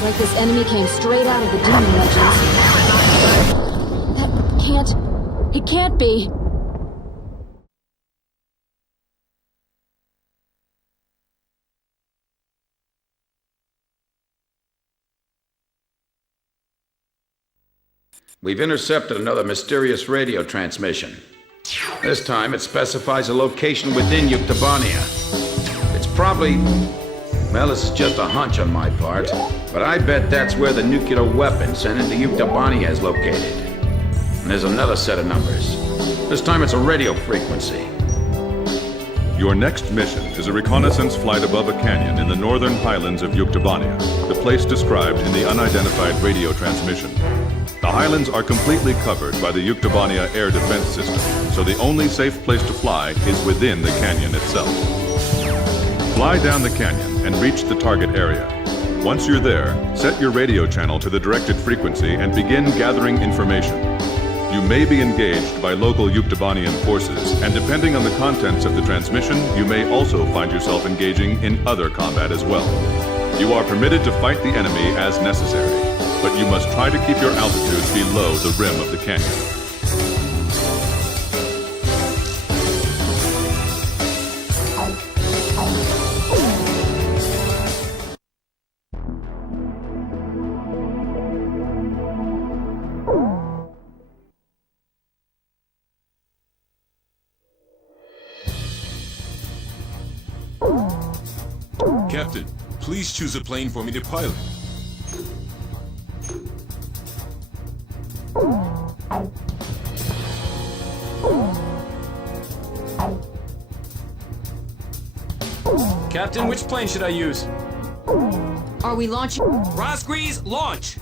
It's like this enemy came straight out of the Demon Legends. That can't... It can't be. We've intercepted another mysterious radio transmission. This time it specifies a location within Yuktobania. It's probably... well, this is just a hunch on my part, but I bet that's where the nuclear weapon sent into Yuktobania is located. And there's another set of numbers. This time it's a radio frequency. Your next mission is a reconnaissance flight above a canyon in the northern highlands of Yuktobania, the place described in the unidentified radio transmission. The highlands are completely covered by the Yuktobania air defense system, so the only safe place to fly is within the canyon itself. Fly down the canyon and reach the target area. Once you're there, set your radio channel to the directed frequency and begin gathering information. You may be engaged by local Yuktobanian forces, and depending on the contents of the transmission, you may also find yourself engaging in other combat as well. You are permitted to fight the enemy as necessary, but you must try to keep your altitude below the rim of the canyon. Captain, please choose a plane for me to pilot. Captain, which plane should I use? Are we launching? Razgriz, launch!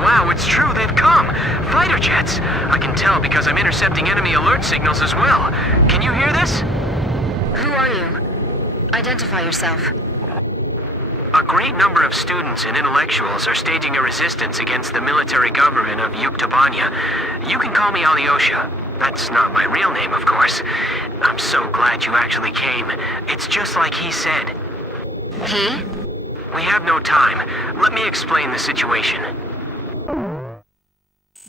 Wow, it's true, they've come! Fighter jets! I can tell because I'm intercepting enemy alert signals as well. Can you hear this? Who are you? Identify yourself. A great number of students and intellectuals are staging a resistance against the military government of Yuktobania. You can call me Alyosha. That's not my real name, of course. I'm so glad you actually came. It's just like he said. He? We have no time. Let me explain the situation.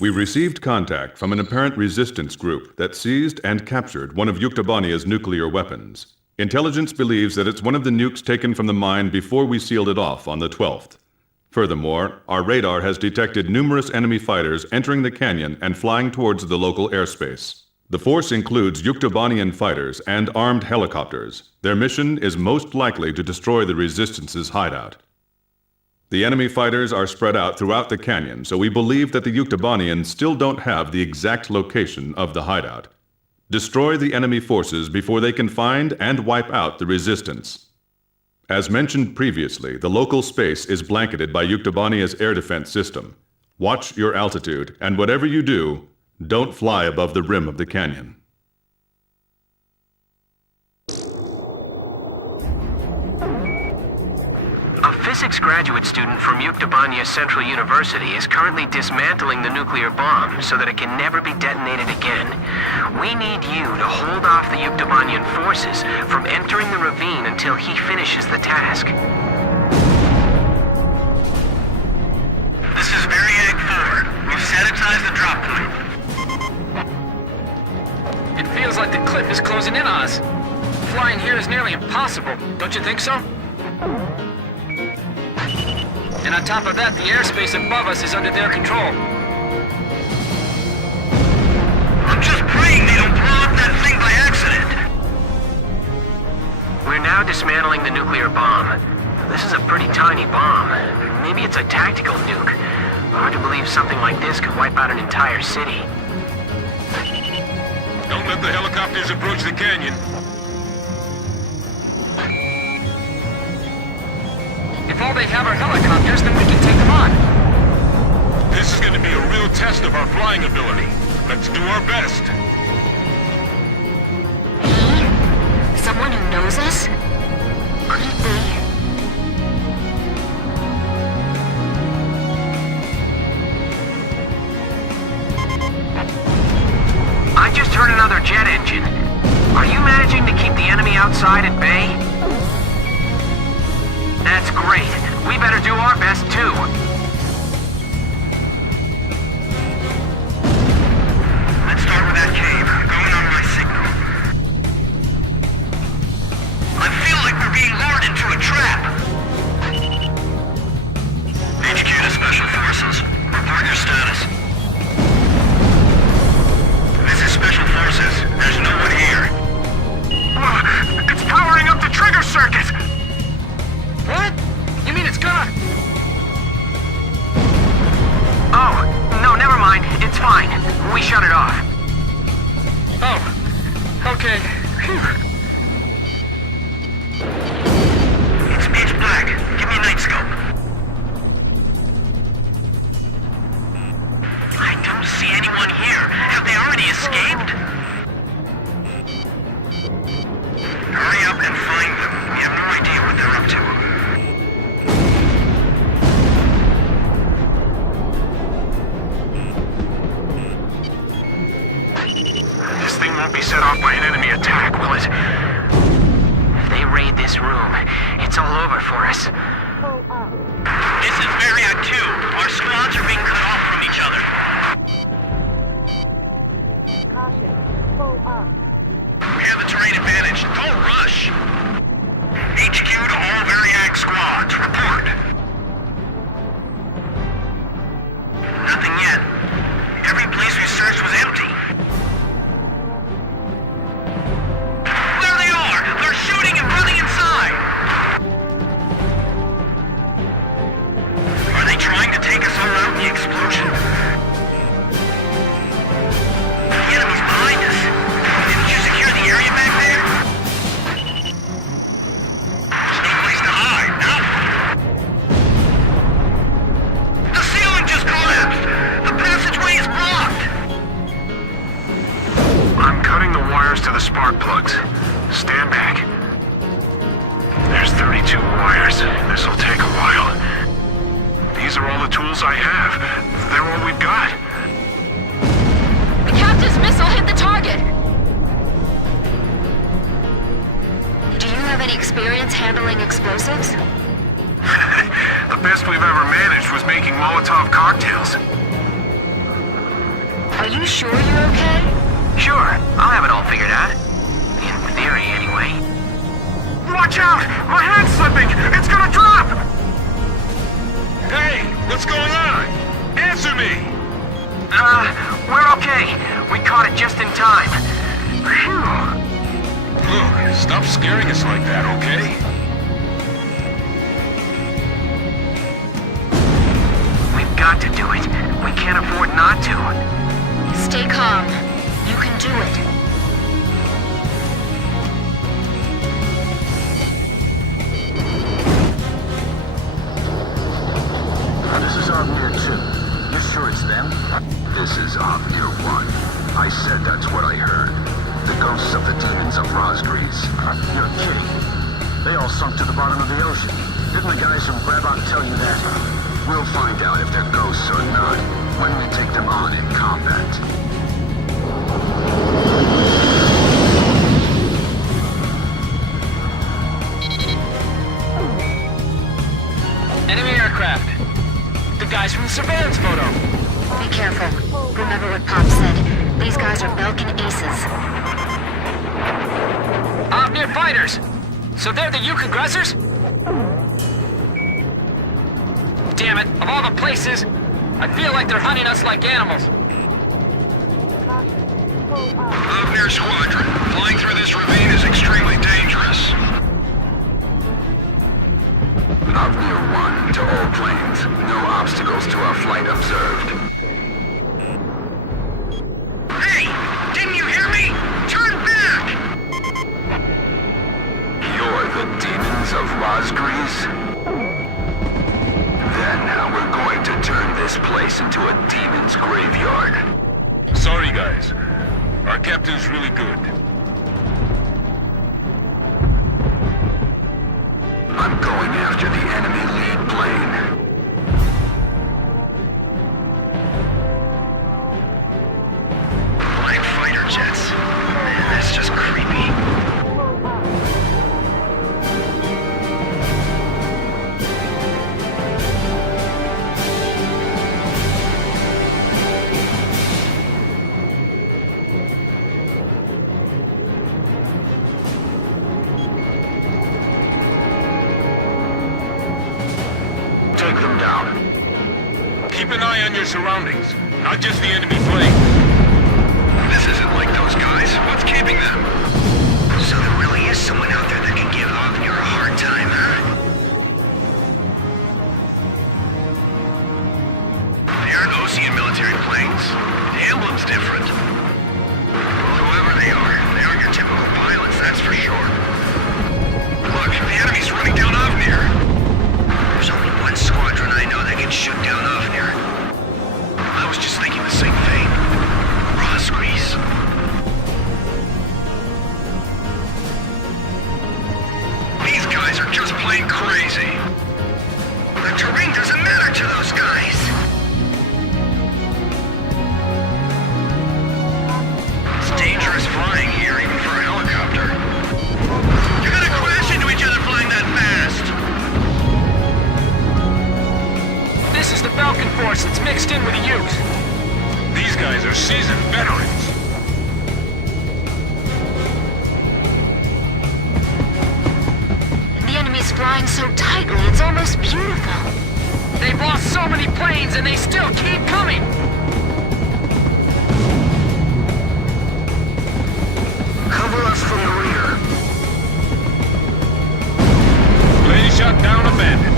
We received contact from an apparent resistance group that seized and captured one of Yuktobania's nuclear weapons. Intelligence believes that it's one of the nukes taken from the mine before we sealed it off on the 12th. Furthermore, our radar has detected numerous enemy fighters entering the canyon and flying towards the local airspace. The force includes Yuktobanian fighters and armed helicopters. Their mission is most likely to destroy the Resistance's hideout. The enemy fighters are spread out throughout the canyon, so we believe that the Yuktobanians still don't have the exact location of the hideout. Destroy the enemy forces before they can find and wipe out the Resistance. As mentioned previously, the local space is blanketed by Yuktobania's air defense system. Watch your altitude, and whatever you do, don't fly above the rim of the canyon. A physics graduate student from Yuktobania Central University is currently dismantling the nuclear bomb so that it can never be detonated again. We need you to hold off the Yuktobanian forces from entering the ravine until he finishes the task. This is Variag 4. We've sanitized the drop point. It feels like the cliff is closing in on us. Flying here is nearly impossible, don't you think so? And on top of that, the airspace above us is under their control. I'm just praying they don't blow up that thing by accident. We're now dismantling the nuclear bomb. This is a pretty tiny bomb. Maybe it's a tactical nuke. Hard to believe something like this could wipe out an entire city. Don't let the helicopters approach the canyon. If all they have are helicopters, then we can take them on. This is going to be a real test of our flying ability. Let's do our best. He? Someone who knows us? Could it be? turn another jet engine. Are you managing to keep the enemy outside at bay? That's great. We better do our best, too. Let's start with that cave. Going on my signal. I feel like we're being lured into a trap. HQ to Special Forces. Report your status. This is Special Forces. There's no one here. It's powering up the trigger circuit! What? You mean it's gonna... Oh, no, never mind. It's fine. We shut it off. Oh, okay. Phew. It's pitch black. Give me a night scope. I don't see anyone here. Have they already escaped? Hurry up and find them. We have no idea what they're up to. This thing won't be set off by an enemy attack, will it? If they raid this room, it's all over for us. This is Variac 2. Our squads are being cut off from each other. We have the terrain advantage. Don't rush. HQ to all Variac squads. Report. Nothing yet. Every place we searched was empty. There they are! They're shooting and running inside! Are they trying to take us all out in the explosion? The enemy's behind us. Didn't you secure the area back there? There's no place to hide. Now the ceiling just collapsed! The passageway is blocked! I'm cutting the wires to the spark plugs. Stand back. There's 32 wires. This'll take a while. These are all the tools I have. They're all we've got. The captain's missile hit the target! Do you have any experience handling explosives? The best we've ever managed was making Molotov cocktails. Are you sure you're okay? Sure, I'll have it all figured out. In theory, anyway. Watch out! My hand's slipping! It's gonna drop! Hey, what's going on? Answer me! We're okay. We caught it just in time. Phew. Look, stop scaring us like that, okay? We've got to do it. We can't afford not to. Stay calm. You can do it. This is Omnia 2. You sure it's them? This is Omnia 1. I said that's what I heard. The ghosts of the demons of Razgriz. You're kidding. They all sunk to the bottom of the ocean. Didn't the guys from Grabot tell you that? We'll find out if they're ghosts or not when we take them on in combat. Enemy aircraft. The guys from the surveillance photo. Be careful. Remember what Pop said. These guys are Belkin aces. Omnia fighters. So they're the Yuk aggressors? Damn it, of all the places, I feel like they're hunting us like animals. Omnia Squadron, flying through this ravine is extremely dangerous. Omnia 1 to all planes. No obstacles to our flight observed. Hey! Didn't you hear me? Turn back! You're the demons of Razgriz? Then we're going to turn this place into a demon's graveyard. Sorry, guys. Our captain's really good. I'm going after the enemy lead plane. Flying fighter jets. Keep an eye on your surroundings, not just the enemy plane. This isn't like those guys. What's keeping them? So there really is someone out there that can give Avnir a hard time, huh? They aren't Osean military planes. The emblem's different. Well, whoever they aren't your typical pilots, that's for sure. Look, the enemy's running down Avnir. There's only one squadron I know that can shoot down Avnir. I was just thinking the same thing. Razgriz. These guys are just plain crazy. The terrain doesn't matter to those guys. It's dangerous flying here, even for a helicopter. You're gonna crash into each other flying that fast. This is the Falcon Force. It's mixed in with the Utes. These guys are seasoned veterans. The enemy's flying so tightly, it's almost beautiful. They've lost so many planes and they still keep coming! Cover us from the rear. Plane shot down a bandit.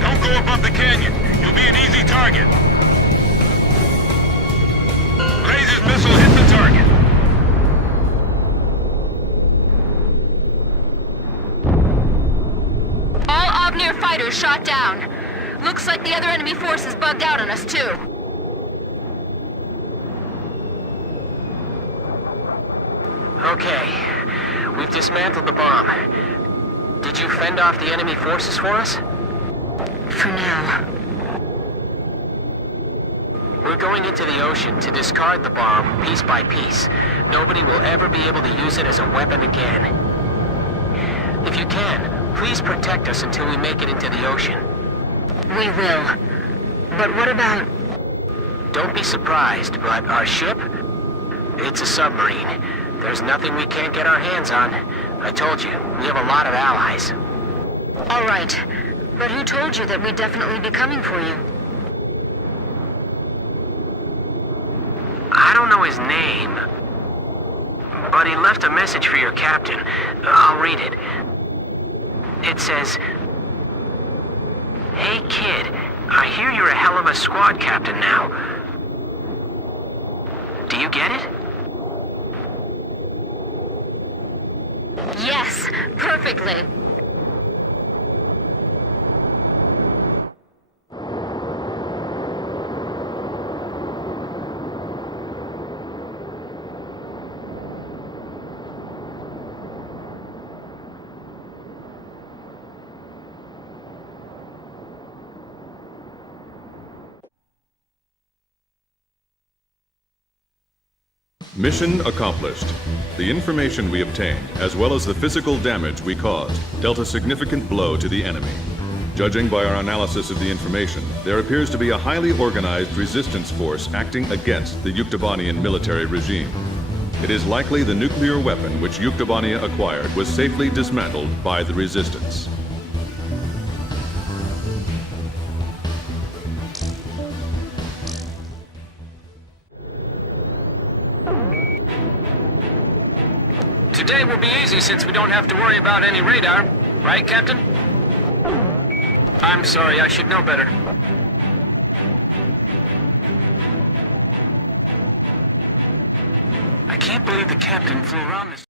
Don't go above the canyon. You'll be an easy target. Laser's missile hit the target. All Avnir fighters shot down. Looks like the other enemy force is bugged out on us, too. Okay. We've dismantled the bomb. Did you fend off the enemy forces for us? For now. We're going into the ocean to discard the bomb piece by piece. Nobody will ever be able to use it as a weapon again. If you can, please protect us until we make it into the ocean. We will. But what about... Don't be surprised, but our ship? It's a submarine. There's nothing we can't get our hands on. I told you, we have a lot of allies. All right. But who told you that we'd definitely be coming for you? I don't know his name, but he left a message for your captain. I'll read it. It says, "Hey kid, I hear you're a hell of a squad captain now. Do you get it?" Yes, perfectly. Mission accomplished. The information we obtained, as well as the physical damage we caused, dealt a significant blow to the enemy. Judging by our analysis of the information, there appears to be a highly organized resistance force acting against the Yuktobanian military regime. It is likely the nuclear weapon which Yuktobania acquired was safely dismantled by the resistance. Today will be easy since we don't have to worry about any radar. Right, Captain? I'm sorry, I should know better. I can't believe the Captain flew around this...